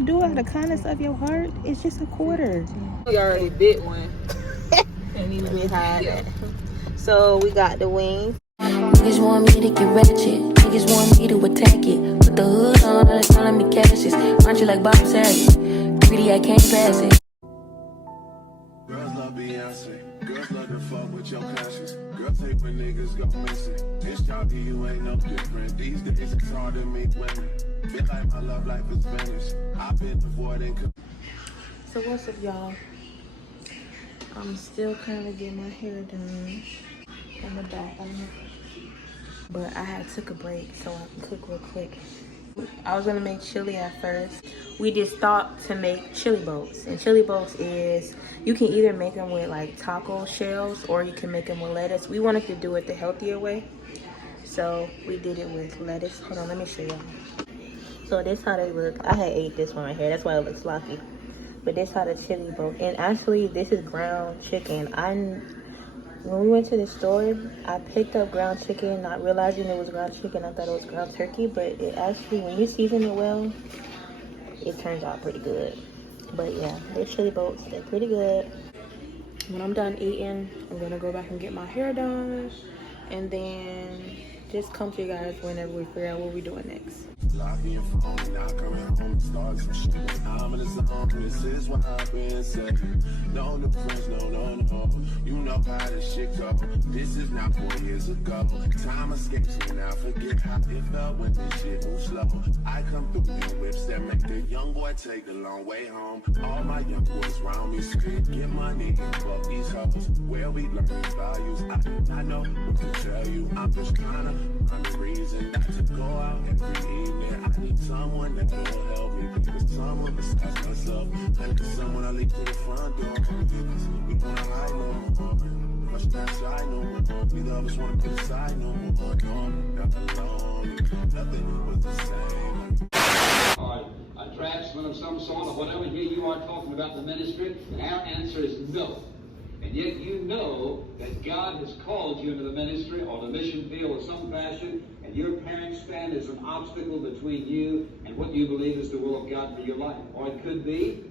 not do it out of the kindness of your heart. It's just a quarter. We already bit one. And you be hiding. So we got the wings. Niggas want me to get ratchet. Niggas want me to attack it. Put the hood on, they calling me Cassius. Aren't you like Bob Saget? Greedy, I can't pass it. Girls love Beyonce. Girls love to fuck with your conscience. Girls hate when niggas go missing. This job you ain't no different. These days it's hard to meet women. Feel like my love life is finished. I've been avoiding. So what's up, y'all? I'm still currently getting my hair done in the back. But I had took a break so I can cook real quick. I was gonna make chili at first. We just thought to make chili boats. And chili boats is, you can either make them with like taco shells or you can make them with lettuce. We wanted to do it the healthier way. So we did it with lettuce. Hold on, let me show y'all. So this how they look. I had ate this one right here. That's why it looks sloppy. But this how the chili boat. And actually this is ground chicken. When we went to the store, I picked up ground chicken, not realizing it was ground chicken. I thought it was ground turkey, but it actually, when you season it well, it turns out pretty good. But yeah, they're chili boats. They're pretty good. When I'm done eating, I'm gonna go back and get my hair done, and then just come to you guys whenever we figure out what we're doing next. Lobby and phone, now coming home, start some shit. I'm in the zone, this is what I've been saying. No new friends, no. You know how this shit go. This is not 4 years ago. Time escapes me now, forget how it felt when this shit moves slow. I come through in whips that make the young boy take a long way home. All my young boys round me scream, get money and fuck these hoes. Where we learn these values, I know what to tell you. I'm just trying to find a reason not to go out every evening. I need someone that will help me. Because someone besides myself. I need someone I leave to the front door. We wanna hide no more. Rush outside no more. Neither of us wanna put aside no more. No, got alone. Nothing was the same. A draftsman of some sort or whatever, here you are talking about the ministry, and our answer is no. And yet you know that God has called you into the ministry or the mission field of some fashion, and your parents stand as an obstacle between you and what you believe is the will of God for your life. Or it could be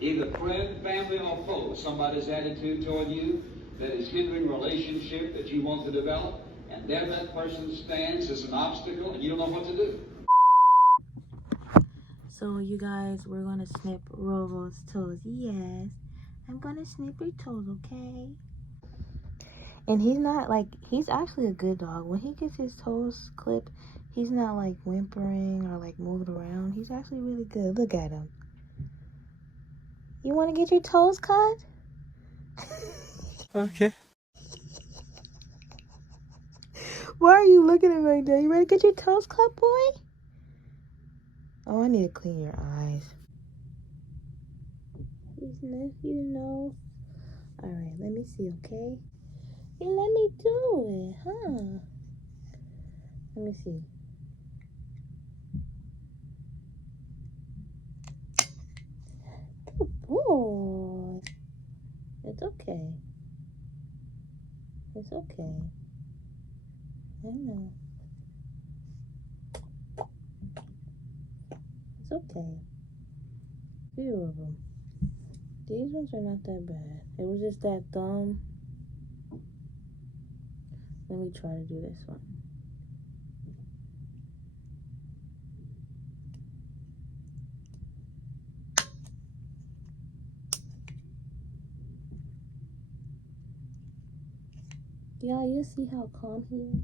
either friend, family, or foe, somebody's attitude toward you that is hindering a relationship that you want to develop, and there that person stands as an obstacle, and you don't know what to do. So you guys, we're gonna snip Rovo's toes. Yes, I'm gonna snip your toes, okay? And he's not like, he's actually a good dog. When he gets his toes clipped, he's not like whimpering or like moving around. He's actually really good. Look at him. You want to get your toes cut? Okay. Why are you looking at me like that? You ready to get your toes cut, boy? Oh, I need to clean your eyes. You know. Alright, let me see, okay? You let me do it, huh? Let me see. Good boy. It's okay. It's okay. I know. It's okay. Few of them. These ones are not that bad. It was just that thumb. Let me try to do this one. Y'all, you see how calm he is?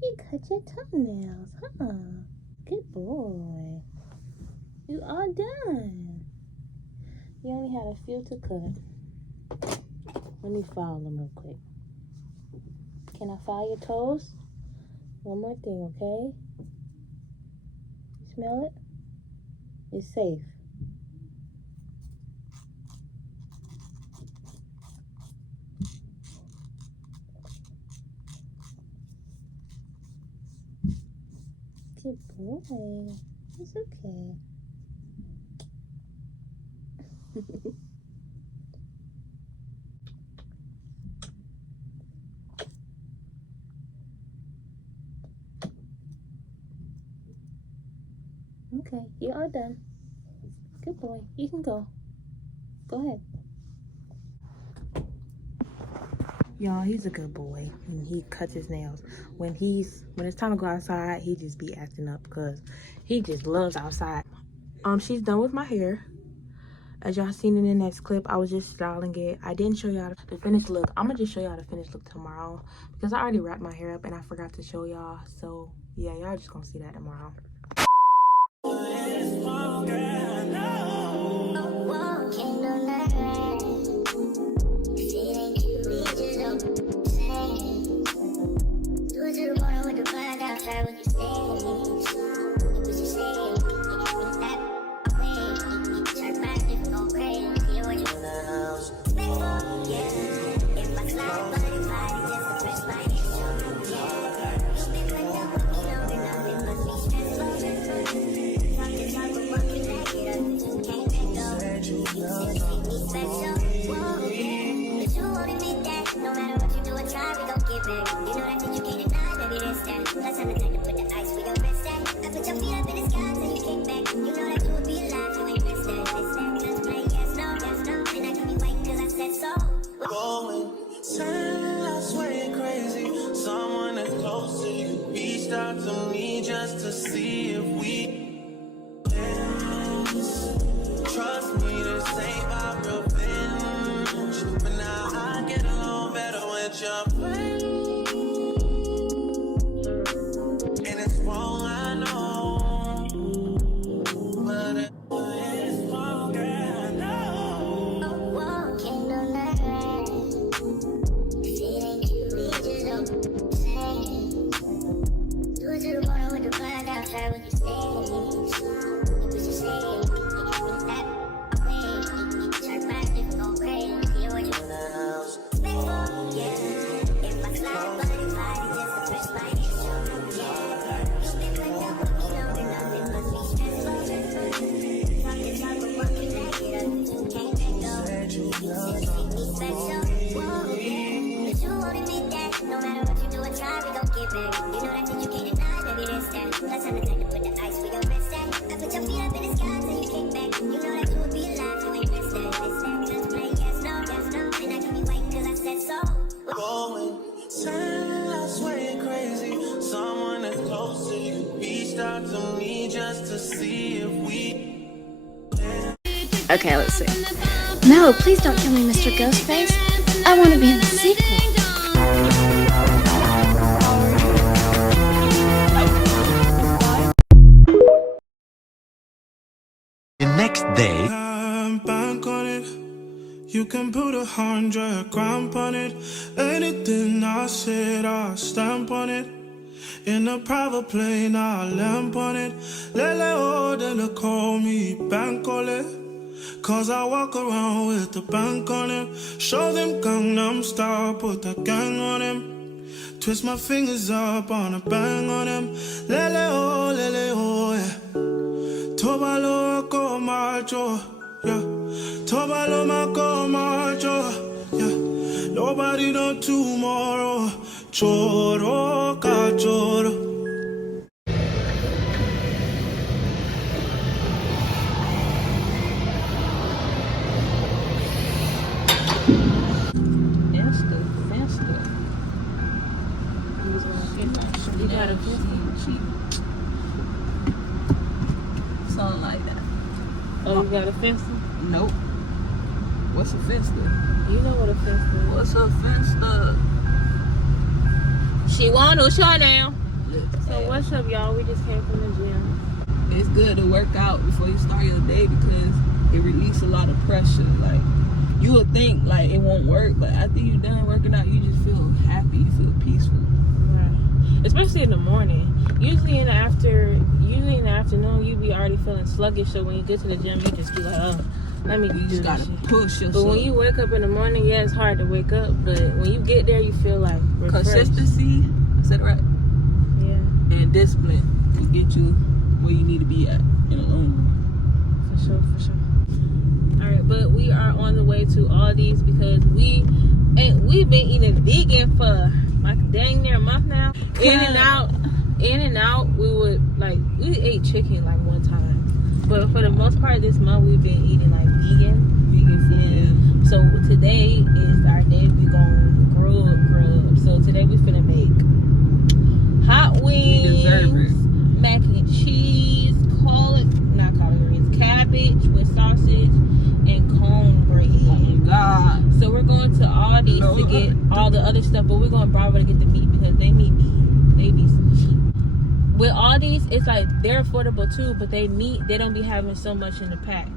He cut your toenails, huh? Good boy. You are done. You only had a few to cut. Let me file them real quick. Can I file your toes? One more thing, okay? You smell it? It's safe. Good boy. It's okay. Okay, you are done. Good boy. You can go. Go ahead. Y'all, he's a good boy and he cuts his nails. When it's time to go outside, he just be acting up because he just loves outside. She's done with my hair. As y'all seen in the next clip, I was just styling it. I didn't show y'all the finished look. I'm gonna just show y'all the finished look tomorrow because I already wrapped my hair up and I forgot to show y'all. So yeah, y'all just gonna see that tomorrow. Okay, let's see. No, please don't kill me, Mr. Ghostface. I want to be in the sequel. The next day. Bank on it. You can put 100 grand on it. Anything I said, I stamp on it. In a private plane, I lamp on it. Lele oh, they call me bank on it. Cause I walk around with the bank on him. Show them Gangnam Style, put the gang on him. Twist my fingers up on a bang on him. Lele oh, yeah. Tobalo ko macho, yeah. Tobalo mako macho, yeah. Nobody know tomorrow. Choro ka choro. You got a cheap. Something like that. Oh, you got a fence? Nope. What's a fence? You know what a fence is. What's a fence? She want to show now. So what's up, y'all? We just came from the gym. It's good to work out before you start your day because it releases a lot of pressure. Like you would think like it won't work, but after you're done working out, you just feel happy. You feel peaceful. Right. Especially in the morning. Usually in the afternoon, you be already feeling sluggish. So when you get to the gym, you just be like, oh, let me do You just this gotta shit. push yourself. But when you wake up in the morning, yeah, it's hard to wake up. But when you get there, you feel like refreshed. Consistency, I said it right. Yeah. And discipline will get you where you need to be at in the long run. For sure. All right, but we are on the way to Aldi's because we've been eating vegan for like dang near a month now. In and out. We We ate chicken like one time, but for the most part this month we've been eating like vegan food. Yeah. So today is our day we gon' grub. So today we finna make hot wings. We deserve it. Mac and cheese, not collard greens, cabbage with sausage and cornbread. Oh God! So we're going to Aldi's to get all the other stuff, but we're going to Bravo to get the meat because they be cheap. With Aldi's, it's like they're affordable too, but they don't be having so much in the pack,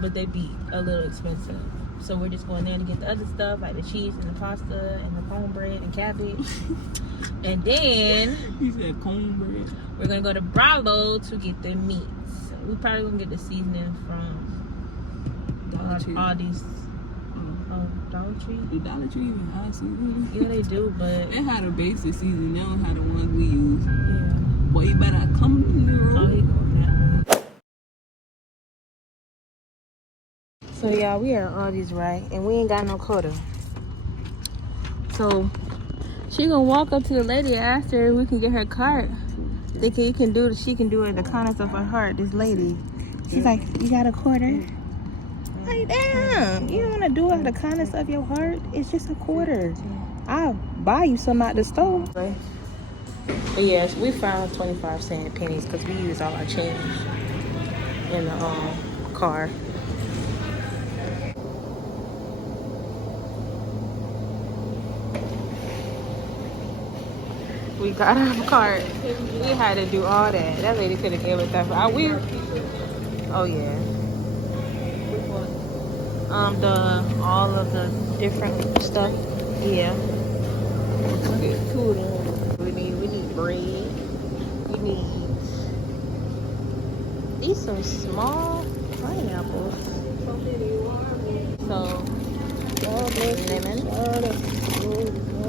but they be a little expensive. So we're just going there to get the other stuff like the cheese and the pasta and the cornbread and cabbage. And then he said cornbread. We're gonna go to Bravo to get the meat. So we probably gonna get the seasoning from Aldi's. Dollar Tree? Do Dollar Tree even have seasoning? Yeah, they do, but they had a basic seasoning. They don't have the ones we use. Yeah. Boy, you better come in the room. Oh, he going that way. So y'all, we are at Aldi's, right? And we ain't got no quota. So she gonna walk up to the lady and ask her if we can get her cart. Thinking she can do it the kindness of her heart, this lady. She's like, you got a quarter? Like, damn, you don't want to do it out of the kindness of your heart? It's just a quarter. I'll buy you some at the store. But yes, we found 25-cent pennies because we use all our change in the car. We got our cart. We had to do all that. That lady could have given us that. Oh yeah. All of the different stuff. Yeah. We need bread. We need these some small pineapples. So lemon,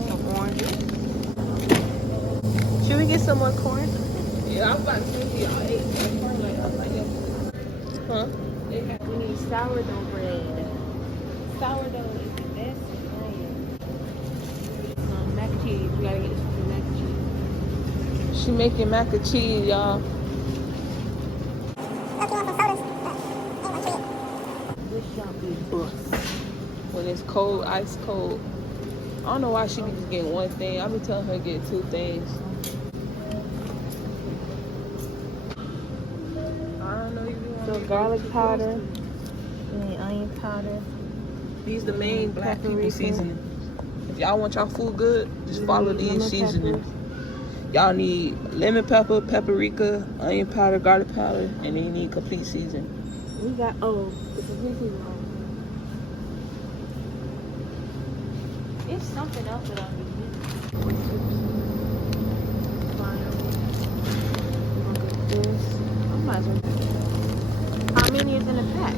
some oranges. Should we get some more corn? Yeah, I'm about to see y'all ate that corn like Huh? We need sourdough bread. Sourdough is the best bread. Mac and cheese. We gotta get some mac and cheese. She making mac and cheese, y'all. This shop be bust. When it's cold, ice cold. I don't know why she be just getting one thing. I be telling her to get two things. I don't know. So garlic powder and onion powder. These the main black people seasoning. If y'all want y'all food good, just follow these seasonings. Y'all need lemon pepper, paprika, onion powder, garlic powder, and then you need complete season. We got the complete season. It's something else that I need. I might as well. How many is in a pack?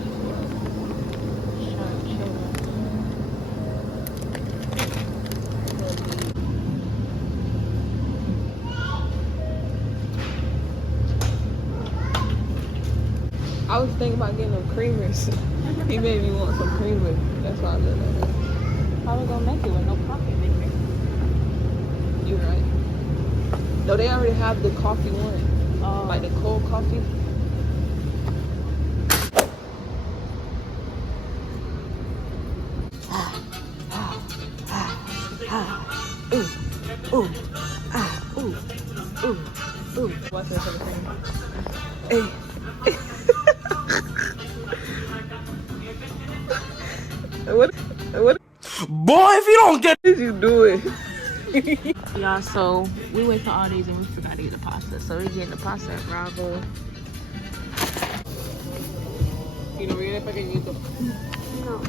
I was thinking about getting them creamers. He made me want some creamers. That's why I did that. How we gonna make it with no coffee maker? You're right. No, they already have the coffee one. Like the cold coffee. What's that for the thing? Hey. What? Boy, if you don't get What did you do it? Y'all, so we went to Aldi's and we forgot to get the pasta. So we're getting the pasta at Bravo. You know, viene pequeñito. No.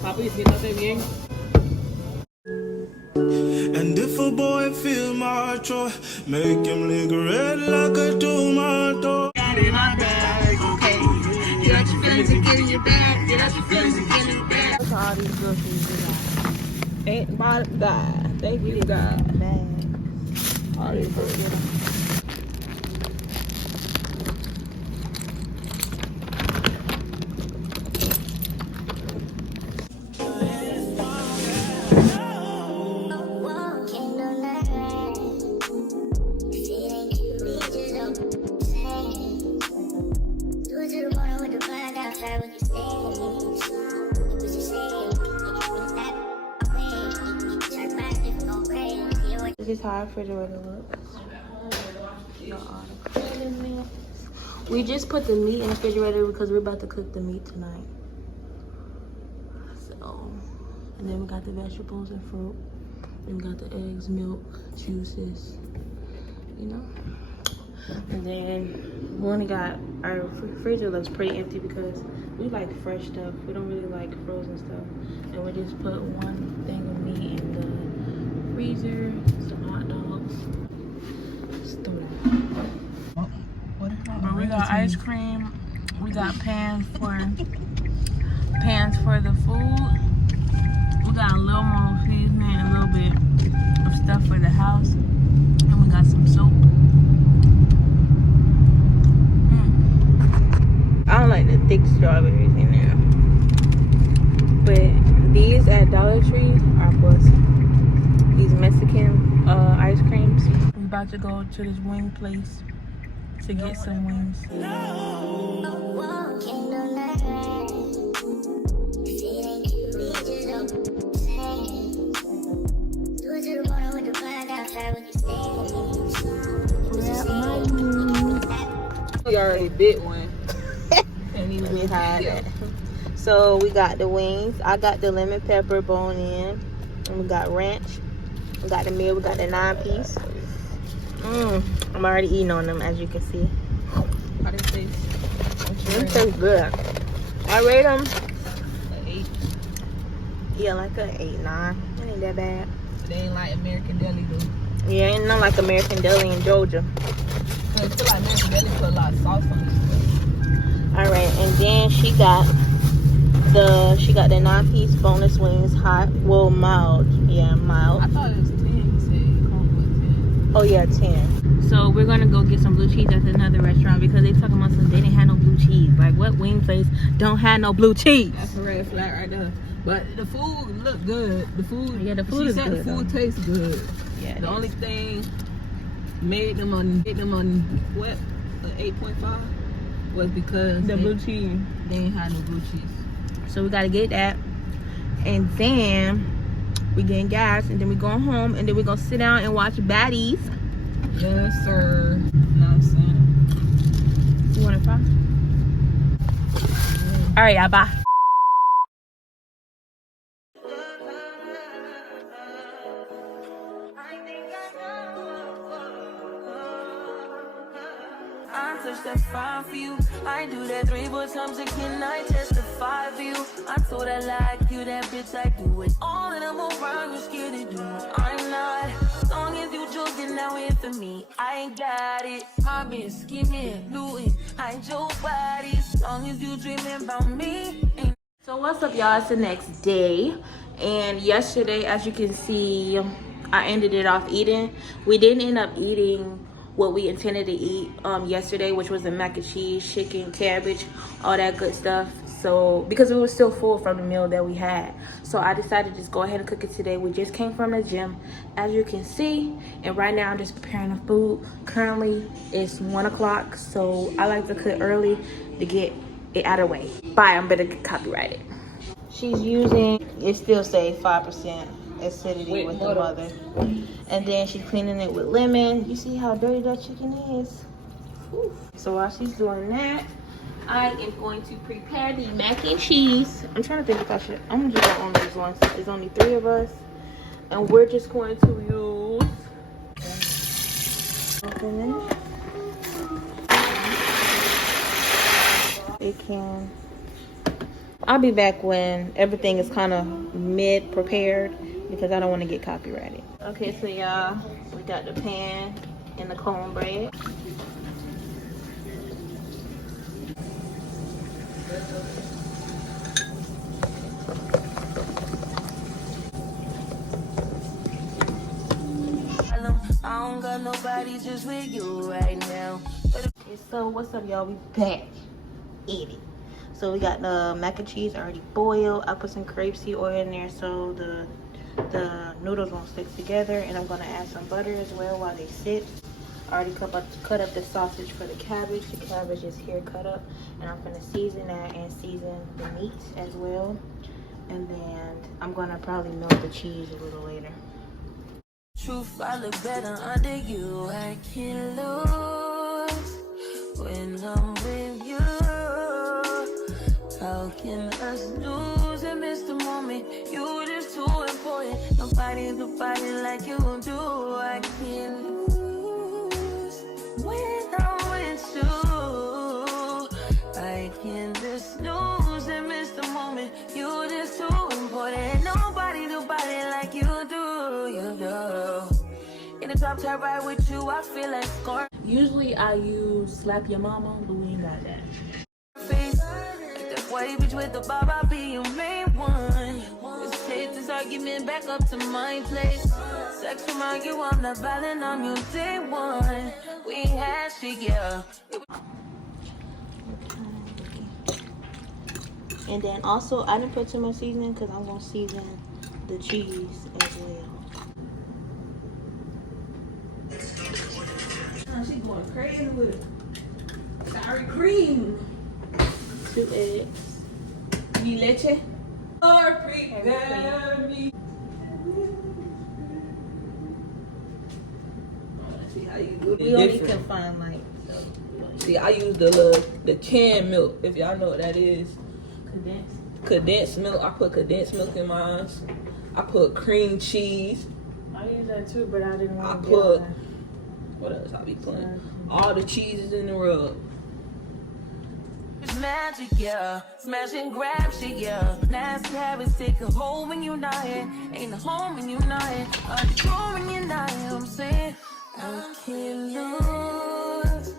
Papi, siéntate bien. And if a boy feel my joy, make him lick red like a tomato. Got in my bag, okay. You got your feelings and get in your bag. You got your feelings and get in your bag. Look at all these groceries we got. Ain't about God. Thank you, God. Bags. All these groceries. how our refrigerator looks. We just put the meat in the refrigerator because we're about to cook the meat tonight. So, and then we got the vegetables and fruit. And we got the eggs, milk, juices, you know. And then we only got, our freezer looks pretty empty because we like fresh stuff. We don't really like frozen stuff. And we just put one thing of meat in the freezer, some hot dogs. Just throw that. But we got ice cream. We got pans for the food. We got a little more seasoning, a little bit of stuff for the house, and we got some soap. I don't like the thick strawberries in there, but these at Dollar Tree are bust. These Mexican ice creams. We're about to go to this wing place to get some wings. We already bit one. Can't even be high. So we got the wings. I got the lemon pepper bone in. And we got ranch. We got the meal. We got the 9-piece. I'm already eating on them, as you can see. How they taste? Them taste good. I rate them An 8. yeah, like an 8, 9. It ain't that bad. They ain't like American Deli though. Yeah, ain't nothing like American Deli in Georgia. I feel like American Deli put a lot of sauce on this. All right, and then she got the 9-piece boneless wings, hot, well, mild. Yeah, mild. I thought it was 10. You said you come with 10. Oh yeah, 10. So we're gonna go get some blue cheese at another restaurant because they talking about some, they didn't have no blue cheese. Like, what wing place don't have no blue cheese? That's a red flag right there. But the food look good. The food, Yeah, the food is she said good, the food though. tastes good. Yeah. The only thing made them on what 8.5 was because The blue cheese. they ain't had no blue cheese. So we gotta get that, and then we getting gas, and then we going home, and then we gonna sit down and watch baddies. Yes, sir. Know what I'm saying? You want to try? All right, y'all. Bye. I touch that 5 for you. I do that 3 more times again. I testify for you. I told I like you, that bitch. I do it all, and I'm around. You're scared to do it. I'm not. As long as you joking now in for me, I ain't got it. I've been scheming, looting. I ain't your body. As long as you dreaming about me. So what's up, y'all? It's the next day, and yesterday, as you can see, I ended it off eating. We didn't end up eating what we intended to eat yesterday, which was the mac and cheese, chicken, cabbage, all that good stuff. So because we were still full from the meal that we had, so I decided to just go ahead and cook it today. We just came from the gym, as you can see, and right now I'm just preparing the food. Currently it's 1 o'clock, so I like to cook early to get it out of the way. Bye, I'm better get copyrighted. She's using, it still say 5% acidity with the mother. And then she's cleaning it with lemon. You see how dirty that chicken is? Whew. So while she's doing that, I am going to prepare the mac and cheese. I'm trying to think if I should, I'm gonna do that on these ones. There's only 3 of us. And we're just going to use bacon. I'll be back when everything is kind of mid-prepared because I don't want to get copyrighted. Okay, so y'all, we got the pan and the cornbread. I don't got nobody just with you right now. Okay, so what's up, y'all? We back eating. So we got the mac and cheese already boiled. I put some grapeseed oil in there so the noodles won't stick together, and I'm gonna add some butter as well while they sit. I already cut up the sausage for the cabbage. The cabbage is here cut up, and I'm gonna season that and season the meat as well. And then I'm gonna probably melt the cheese a little later. truth, I look better under you. I can't lose when I'm with you. How can us lose and miss the moment? You just too important. Nobody do body like you do. I can't lose when I'm with you. I can't just lose and miss the moment. You just too important. Nobody do body like you do. You do. In the top top right with you, I feel like scorn. Usually I use slap your mama, but we ain't got that. Face. Way bitch with the bob, I'll be your main one. Let's take this argument back up to my place. Sex remind you I'm not violent on your day one. We had shit, yeah. And then also, I didn't put too much seasoning because I'm going to season the cheese as well. Oh, she's going crazy with it. Sour cream. 2 eggs. Mi leche. Or prepare me. See how you do We only can find like. See, I use the canned milk, if y'all know what that is. Condensed milk. I put condensed milk in mine. I put cream cheese. I use that too, but I didn't want I to put, what else I be putting? All the cheeses in the rub. Magic, yeah. Smash and grab shit, yeah. Nasty habits take a hold when you're not here. Ain't a home when you're not here. A control when you're not here. I'm saying I can't lose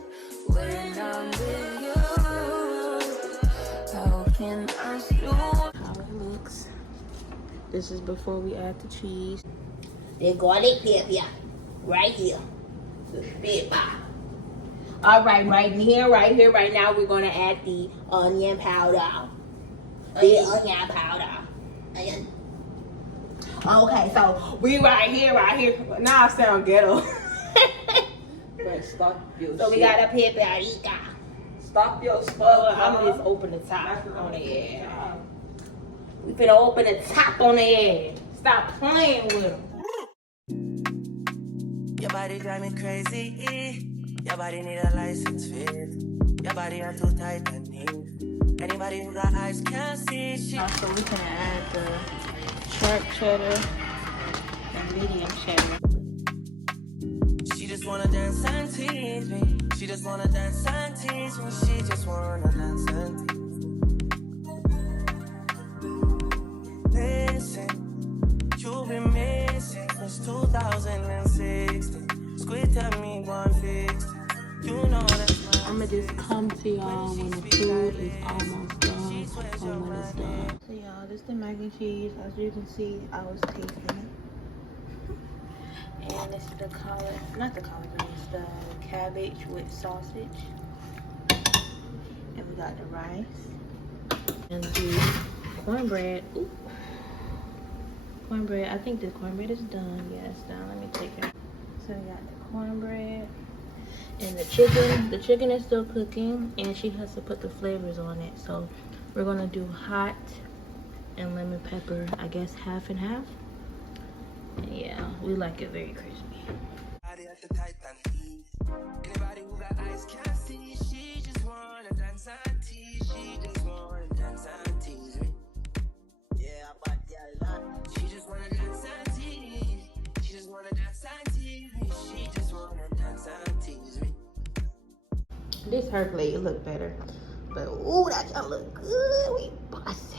when I'm with you. How can I lose? how it looks. This is before we add the cheese. The garlic pepper, right here. The pepper. All right, right here, right now, we're gonna add the onion powder. The onion powder. Onion. Okay, so we right here. Now I sound ghetto. Stop your So we got a paprika. Stop your stuff. I'm gonna just open the top on the edge. We finna open the top on the edge. Stop playing with them. Your body drive me crazy. Your body need a license fit. Your body are too tight and neat. Anybody who got eyes can't see shit. Also, we can add the sharp cheddar and medium cheddar. She just wanna dance and tease me. She just wanna dance and tease me. She just wanna dance and tease me. Listen, you've been missing since 2016. Squid tell me 150. You know that's my I'm gonna just come to y'all when the food is almost done or when it's done. So y'all, this is the mac and cheese. As you can see, I was tasting it. And this is the collard, not the collard greens, the cabbage with sausage. And we got the rice. And the cornbread. Ooh. Cornbread, I think the cornbread is done. Yeah, it's done. Let me take it. So we got the cornbread. And the chicken is still cooking, and she has to put the flavors on it. So we're gonna do hot and lemon pepper, I guess half and half. And yeah, we like it very crispy. Anybody who got eyes can't see. She just wanna dance and tease. She just wanna dance and tease me. Yeah, but she just wanna dance and tease. She just wanna dance and tease me. She just wanna dance and tease me. This her plate, it look better. But ooh, that y'all look good. We bustin'.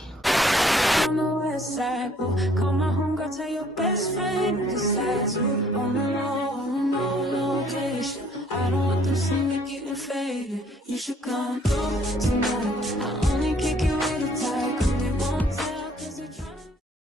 On the west side, oh, call my homegirl, tell your best friend. Besides you, on the low, no location. I don't want them seeing me getting faded. You should come through to